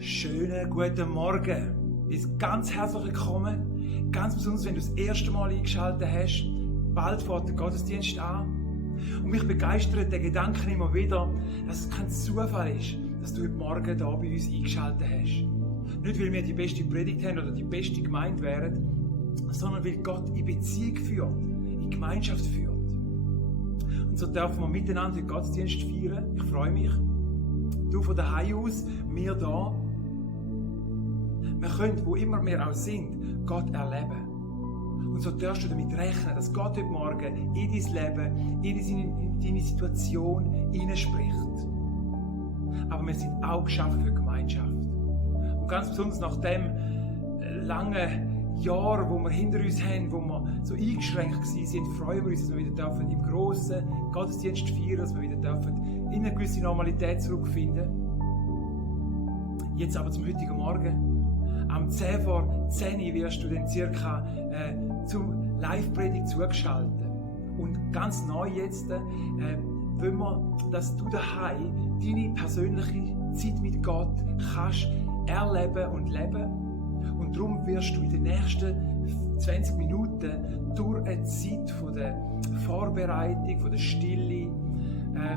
Schönen guten Morgen. Bist ganz herzlich willkommen. Ganz besonders, wenn du das erste Mal eingeschaltet hast. Bald fährt der Gottesdienst an. Und mich begeistert der Gedanke immer wieder, dass es kein Zufall ist, dass du heute Morgen hier bei uns eingeschaltet hast. Nicht, weil wir die beste Predigt haben oder die beste Gemeinde wären, sondern weil Gott in Beziehung führt, in Gemeinschaft führt. Und so dürfen wir miteinander den Gottesdienst feiern. Ich freue mich. Du von daheim aus, wir da. Wir können, wo immer wir auch sind, Gott erleben. Und so darfst du damit rechnen, dass Gott heute Morgen in dein Leben, in deine Situation hineinspricht. Aber wir sind auch geschaffen für Gemeinschaft. Und ganz besonders nach dem langen Jahr, wo wir hinter uns haben, wo wir so eingeschränkt waren, freuen wir uns, dass wir wieder im grossen Gottesdienst feiern, dass wir wieder in eine gewisse Normalität zurückfinden. Jetzt aber zum heutigen Morgen. Am 10 vor 10 wirst du dann circa zum Live-Predigt zugeschaltet. Und ganz neu jetzt wollen wir, dass du daheim deine persönliche Zeit mit Gott kannst erleben und leben. Und darum wirst du in den nächsten 20 Minuten durch eine Zeit von der Vorbereitung, von der Stille,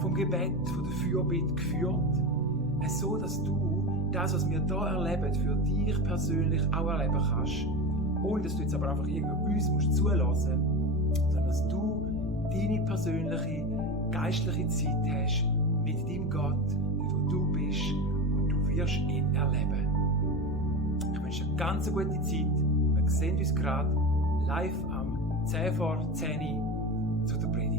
vom Gebet, von der Fürbitte geführt, so dass du das, was wir hier erleben, für dich persönlich auch erleben kannst. Ohne dass du jetzt aber einfach irgendwie uns musst zulassen, sondern dass du deine persönliche, geistliche Zeit hast mit deinem Gott, dort wo du bist, und du wirst ihn erleben. Ich wünsche dir eine ganz gute Zeit. Wir sehen uns gerade live am 10 vor 10 zu der Predigt.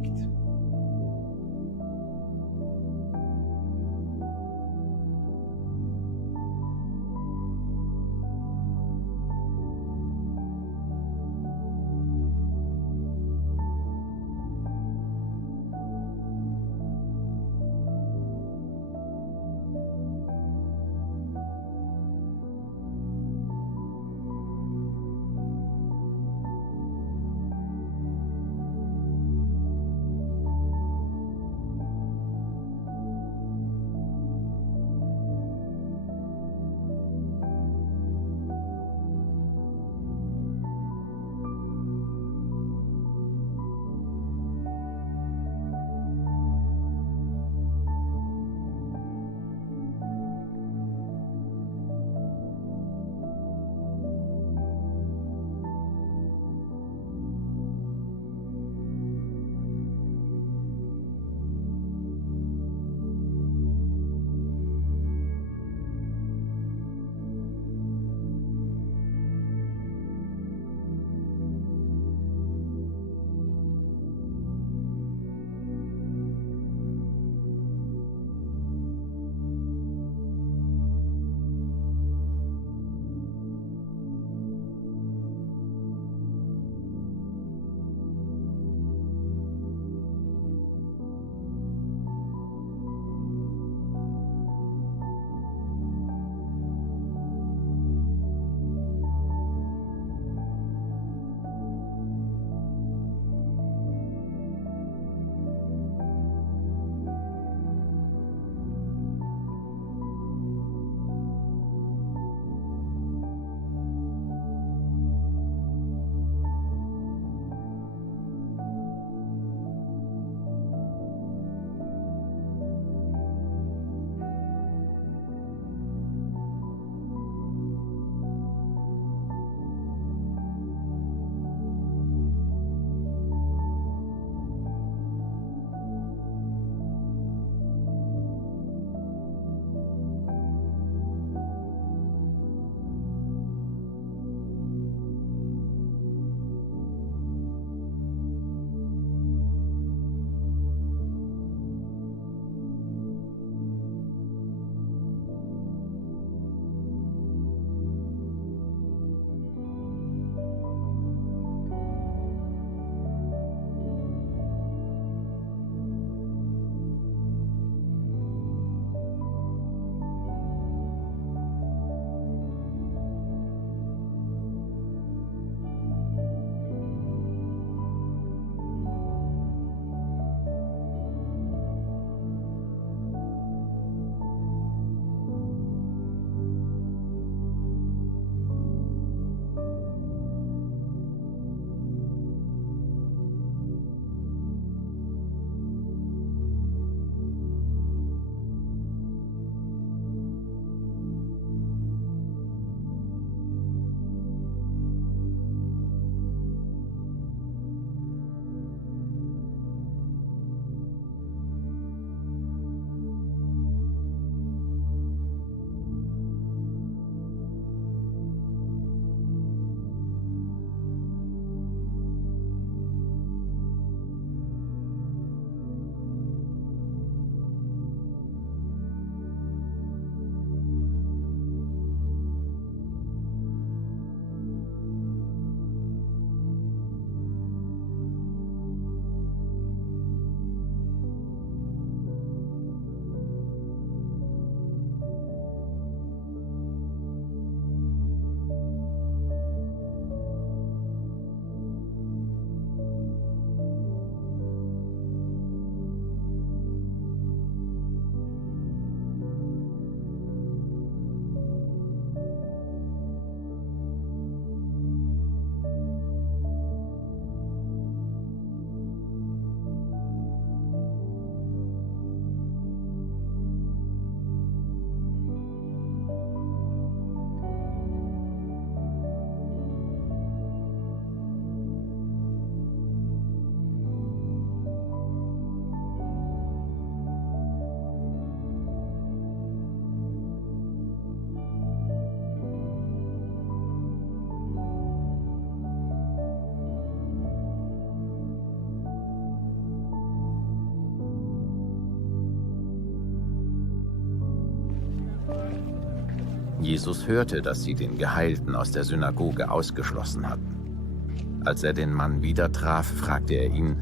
Jesus hörte, dass sie den Geheilten aus der Synagoge ausgeschlossen hatten. Als er den Mann wieder traf, fragte er ihn: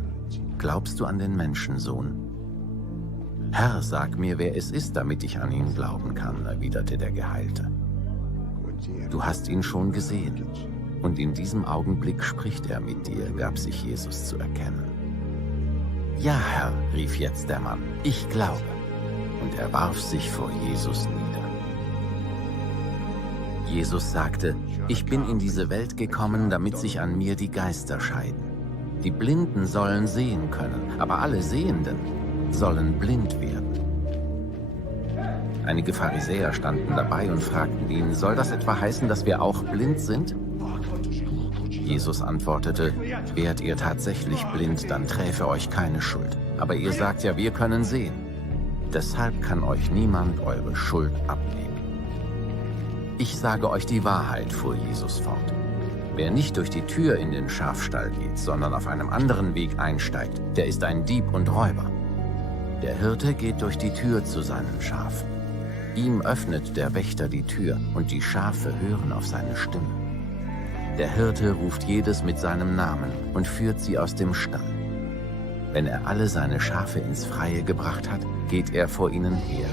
Glaubst du an den Menschensohn? Herr, sag mir, wer es ist, damit ich an ihn glauben kann, erwiderte der Geheilte. Du hast ihn schon gesehen, und in diesem Augenblick spricht er mit dir, gab sich Jesus zu erkennen. Ja, Herr, rief jetzt der Mann, ich glaube. Und er warf sich vor Jesus nieder. Jesus sagte: Ich bin in diese Welt gekommen, damit sich an mir die Geister scheiden. Die Blinden sollen sehen können, aber alle Sehenden sollen blind werden. Einige Pharisäer standen dabei und fragten ihn: Soll das etwa heißen, dass wir auch blind sind? Jesus antwortete: Wärt ihr tatsächlich blind, dann träfe euch keine Schuld. Aber ihr sagt ja, wir können sehen. Deshalb kann euch niemand eure Schuld abnehmen. Ich sage euch die Wahrheit, fuhr Jesus fort. Wer nicht durch die Tür in den Schafstall geht, sondern auf einem anderen Weg einsteigt, der ist ein Dieb und Räuber. Der Hirte geht durch die Tür zu seinen Schafen. Ihm öffnet der Wächter die Tür, und die Schafe hören auf seine Stimme. Der Hirte ruft jedes mit seinem Namen und führt sie aus dem Stall. Wenn er alle seine Schafe ins Freie gebracht hat, geht er vor ihnen her,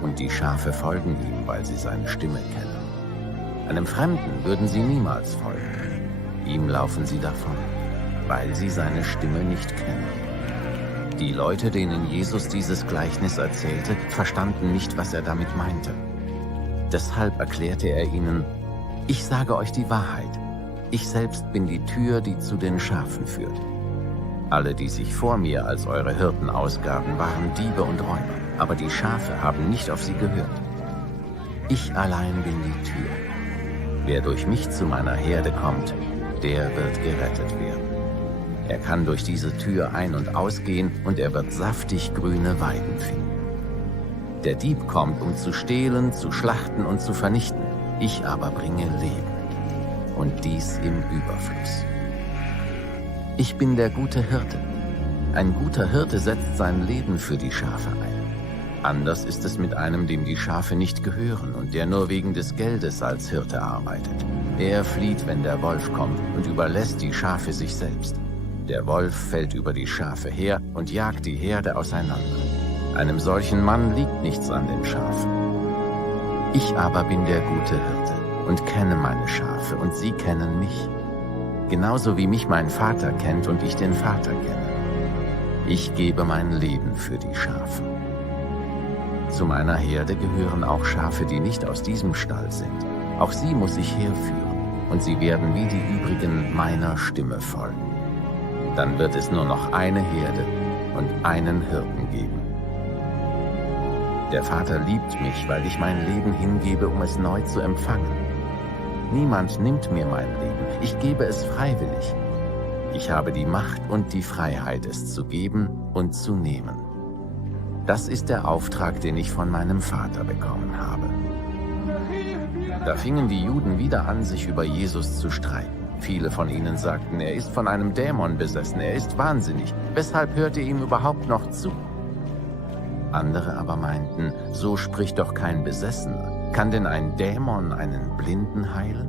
und die Schafe folgen ihm, weil sie seine Stimme kennen. Einem Fremden würden sie niemals folgen. Ihm laufen sie davon, weil sie seine Stimme nicht kennen. Die Leute, denen Jesus dieses Gleichnis erzählte, verstanden nicht, was er damit meinte. Deshalb erklärte er ihnen: Ich sage euch die Wahrheit. Ich selbst bin die Tür, die zu den Schafen führt. Alle, die sich vor mir als eure Hirten ausgaben, waren Diebe und Räuber, aber die Schafe haben nicht auf sie gehört. Ich allein bin die Tür. Wer durch mich zu meiner Herde kommt, der wird gerettet werden. Er kann durch diese Tür ein- und ausgehen, und er wird saftig grüne Weiden finden. Der Dieb kommt, um zu stehlen, zu schlachten und zu vernichten. Ich aber bringe Leben, und dies im Überfluss. Ich bin der gute Hirte. Ein guter Hirte setzt sein Leben für die Schafe ein. Anders ist es mit einem, dem die Schafe nicht gehören und der nur wegen des Geldes als Hirte arbeitet. Er flieht, wenn der Wolf kommt, und überlässt die Schafe sich selbst. Der Wolf fällt über die Schafe her und jagt die Herde auseinander. Einem solchen Mann liegt nichts an den Schafen. Ich aber bin der gute Hirte und kenne meine Schafe, und sie kennen mich. Genauso wie mich mein Vater kennt und ich den Vater kenne. Ich gebe mein Leben für die Schafe. Zu meiner Herde gehören auch Schafe, die nicht aus diesem Stall sind. Auch sie muss ich herführen, und sie werden wie die übrigen meiner Stimme folgen. Dann wird es nur noch eine Herde und einen Hirten geben. Der Vater liebt mich, weil ich mein Leben hingebe, um es neu zu empfangen. Niemand nimmt mir mein Leben, ich gebe es freiwillig. Ich habe die Macht und die Freiheit, es zu geben und zu nehmen. Das ist der Auftrag, den ich von meinem Vater bekommen habe. Da fingen die Juden wieder an, sich über Jesus zu streiten. Viele von ihnen sagten: Er ist von einem Dämon besessen, er ist wahnsinnig. Weshalb hört ihr ihm überhaupt noch zu? Andere aber meinten: So spricht doch kein Besessener. Kann denn ein Dämon einen Blinden heilen?